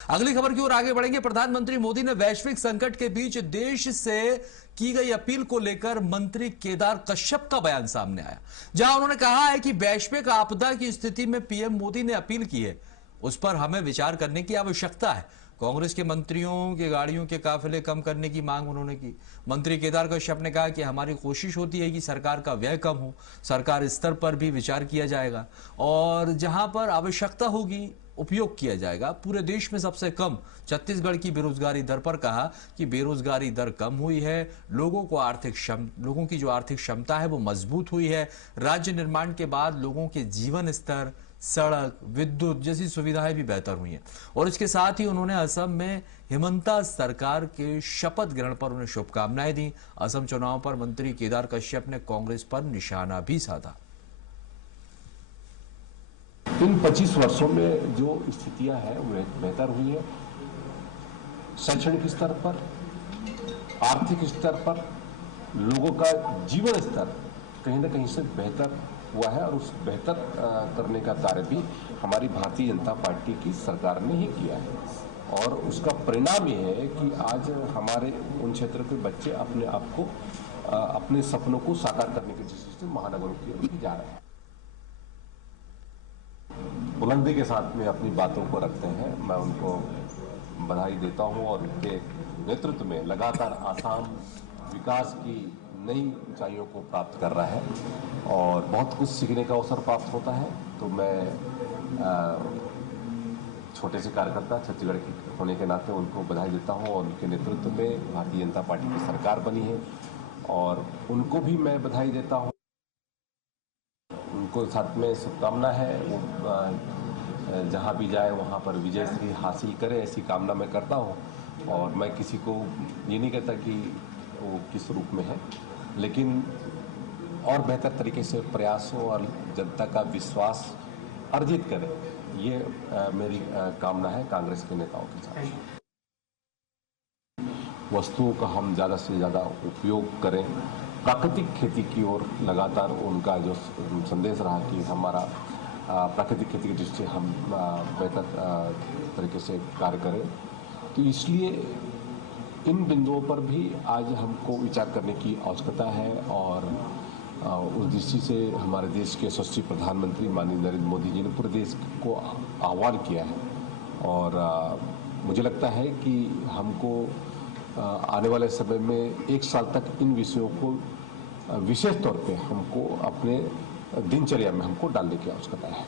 अगली खबर की ओर आगे बढ़ेंगे। प्रधानमंत्री मोदी ने वैश्विक संकट के बीच देश से की गई अपील को लेकर मंत्री केदार कश्यप का बयान सामने आया, जहां उन्होंने कहा है कि वैश्विक आपदा की स्थिति में पीएम मोदी ने अपील की है, उस पर हमें विचार करने की आवश्यकता है। कांग्रेस के मंत्रियों के गाड़ियों के काफिले कम करने की मांग उन्होंने की। मंत्री केदार कश्यप ने कहा कि हमारी कोशिश होती है कि सरकार का व्यय कम हो, सरकार स्तर पर भी विचार किया जाएगा और जहां पर आवश्यकता होगी उपयोग किया जाएगा। पूरे देश में सबसे कम छत्तीसगढ़ की बेरोजगारी दर पर कहा कि बेरोजगारी दर कम हुई है, लोगों की जो आर्थिक क्षमता है वो मजबूत हुई है। राज्य निर्माण के बाद लोगों के जीवन स्तर, सड़क, विद्युत जैसी सुविधाएं भी बेहतर हुई हैं। और इसके साथ ही उन्होंने असम में हिमंता सरकार के शपथ ग्रहण पर उन्हें शुभकामनाएं दी। असम चुनाव पर मंत्री केदार कश्यप ने कांग्रेस पर निशाना भी साधा। इन 25 वर्षों में जो स्थितियां हैं वो बेहतर हुई है। शैक्षणिक स्तर पर, आर्थिक स्तर पर लोगों का जीवन स्तर कहीं ना कहीं से बेहतर हुआ है और उस बेहतर करने का कार्य भी हमारी भारतीय जनता पार्टी की सरकार ने ही किया है। और उसका परिणाम ये है कि आज हमारे उन क्षेत्र के बच्चे अपने आप को अपने सपनों को साकार करने की दृष्टि से महानगरों की ओर जा रहे हैं, बुलंदी के साथ में अपनी बातों को रखते हैं। मैं उनको बधाई देता हूं और उनके नेतृत्व में लगातार आसाम विकास की नई ऊंचाइयों को प्राप्त कर रहा है और बहुत कुछ सीखने का अवसर प्राप्त होता है। तो मैं छोटे से कार्यकर्ता छत्तीसगढ़ के होने के नाते उनको बधाई देता हूं और उनके नेतृत्व में भारतीय जनता पार्टी की सरकार बनी है और उनको भी मैं बधाई देता हूं। उनको साथ में शुभकामना है, वो जहाँ भी जाए वहाँ पर विजय श्री हासिल करे, ऐसी कामना मैं करता हूँ। और मैं किसी को ये नहीं कहता कि वो किस रूप में है, लेकिन और बेहतर तरीके से प्रयास हो और जनता का विश्वास अर्जित करे, ये मेरी कामना है कांग्रेस के नेताओं के साथ। वस्तुओं का हम ज़्यादा से ज़्यादा उपयोग करें, प्राकृतिक खेती की ओर लगातार उनका जो संदेश रहा कि हमारा प्राकृतिक खेती की दृष्टि से हम बेहतर तरीके से कार्य करें, तो इसलिए इन बिंदुओं पर भी आज हमको विचार करने की आवश्यकता है। और उस दृष्टि से हमारे देश के यशस्वी प्रधानमंत्री माननीय नरेंद्र मोदी जी ने पूरे देश को आह्वान किया है और मुझे लगता है कि हमको आने वाले समय में 1 साल तक इन विषयों को विशेष तौर पे हमको अपने दिनचर्या में हमको डालने की आवश्यकता है।